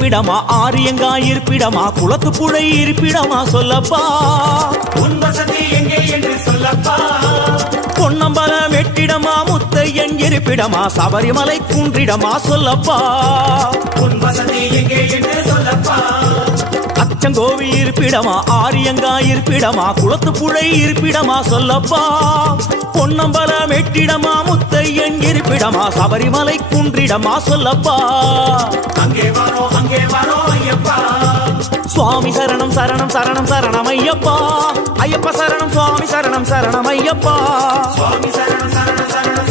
இருப்பிடமா ஆரியங்கா இருப்பிடமா குளத்து புழை இருப்பிடமா சொல்லப்பா உன் வசதி எங்கே என்று சொல்லப்பா பொன்னம்பல வெட்டிடமா முத்தையன் இருப்பிடமா சபரிமலை குன்றிடமா சொல்லப்பா உன் வசதி எங்கே என்று சொல்லப்பா அச்சங்கோவி இருப்பிடமா ஆரியங்கா இருப்பிடமா குளத்து புழை இருப்பிடமா சொல்லப்பா பொன்னம்பல வெட்டிடமா முத்தையன் இருப்பிடமா சபரிமலை குன்றிடமா சொல்லப்பா அங்கே வாரோ ஐயப்பா சுவாமி சரணம் சரணம் சரணம் சரணம் ஐயப்பா ஐயப்ப சரணம் சுவாமி சரணம் சரணம் ஐயப்பா சுவாமி சரணம் சரணம் சரணம்